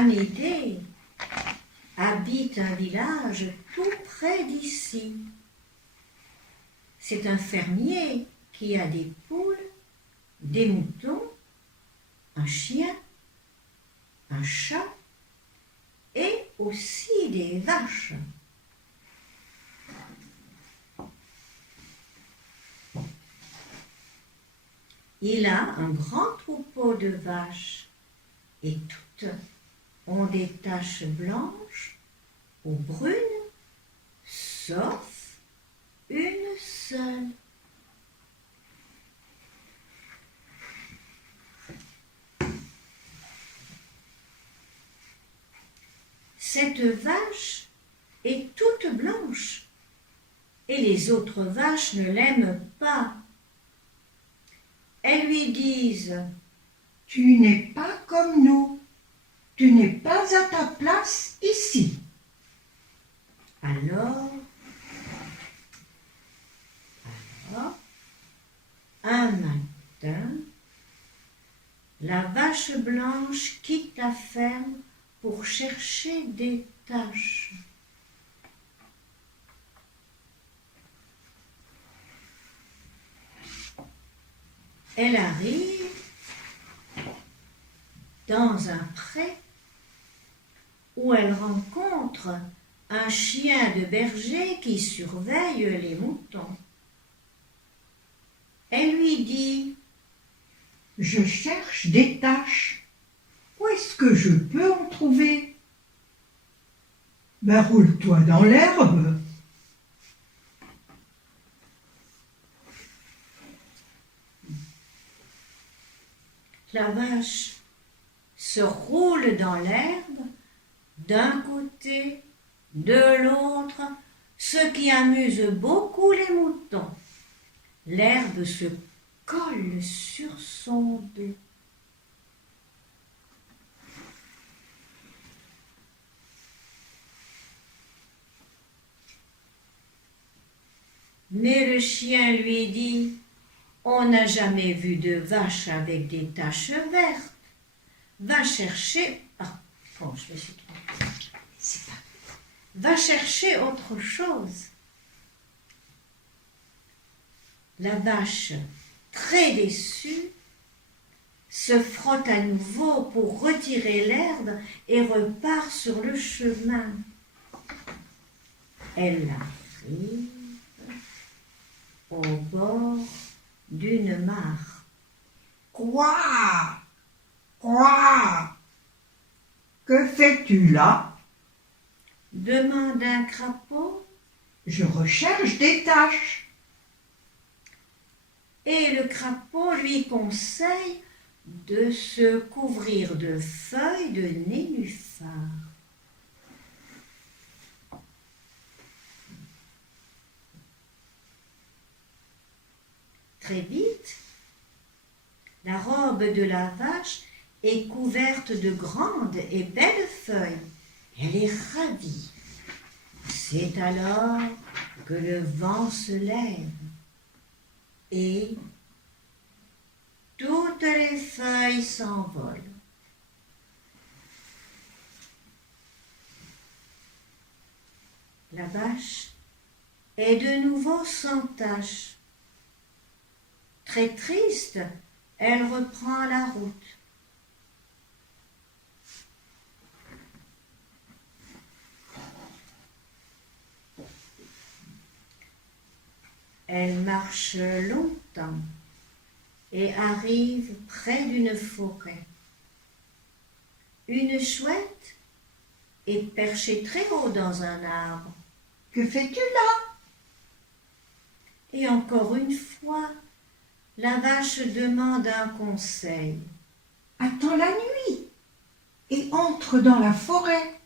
Amédée habite un village tout près d'ici. C'est un fermier qui a des poules, des moutons, un chien, un chat et aussi des vaches. Il a un grand troupeau de vaches et toutes ont des taches blanches ou brunes, sauf une seule. Cette vache est toute blanche et les autres vaches ne l'aiment pas. Elles lui disent « Tu n'es pas comme nous, tu n'es pas à ta place ici. » Alors, un matin, la vache blanche quitte la ferme pour chercher des taches. Elle arrive dans un pré où elle rencontre un chien de berger qui surveille les moutons. Elle lui dit « Je cherche des taches. Où est-ce que je peux en trouver ? » « Ben, roule-toi dans l'herbe. » La vache se roule dans l'herbe d'un côté, de l'autre, ce qui amuse beaucoup les moutons. L'herbe se colle sur son dos. Mais le chien lui dit « On n'a jamais vu de vache avec des taches vertes. Va chercher... » bon, je me suis trompée. C'est pas... Va chercher autre chose. La vache, très déçue, se frotte à nouveau pour retirer l'herbe et repart sur le chemin. Elle arrive au bord d'une mare. « Quoi ? Quoi ? Que fais-tu là ? » demande un crapaud. « Je recherche des taches. » Et le crapaud lui conseille de se couvrir de feuilles de nénuphar. Très vite, la robe de la vache est couverte de grandes et belles feuilles. Elle est ravie. C'est alors que le vent se lève et toutes les feuilles s'envolent. La vache est de nouveau sans tache. Très triste, elle reprend la route. Elle marche longtemps et arrive près d'une forêt. Une chouette est perchée très haut dans un arbre. « Que fais-tu là ? » Et encore une fois, la vache demande un conseil. « Attends la nuit et entre dans la forêt. »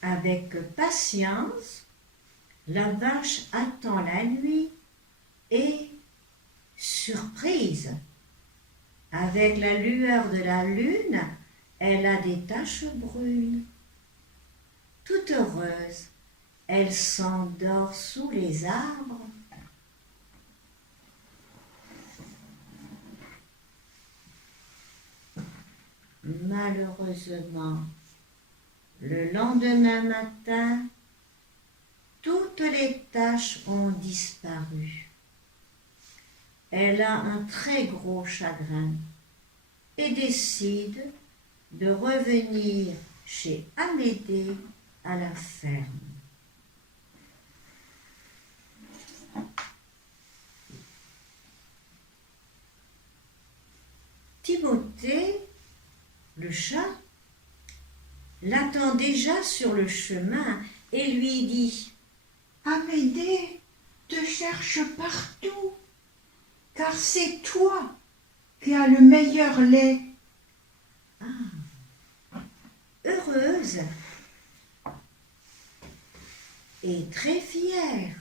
Avec patience, la vache attend la nuit et, surprise, avec la lueur de la lune, elle a des taches brunes. Toute heureuse, elle s'endort sous les arbres Malheureusement, le lendemain matin, toutes les taches ont disparu. Elle a un très gros chagrin et décide de revenir chez Amédée à la ferme. Timothée, le chat, l'attend déjà sur le chemin et lui dit « Amédée te cherche partout, car c'est toi qui as le meilleur lait. » Heureuse et très fière,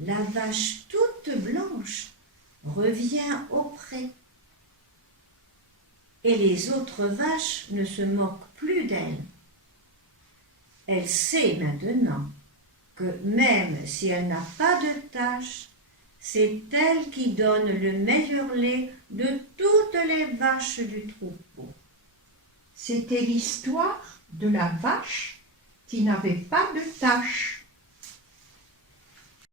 la vache toute blanche revient au pré. Et les autres vaches ne se moquent plus d'elle. Elle sait maintenant que même si elle n'a pas de taches, c'est elle qui donne le meilleur lait de toutes les vaches du troupeau. C'était l'histoire de la vache qui n'avait pas de taches.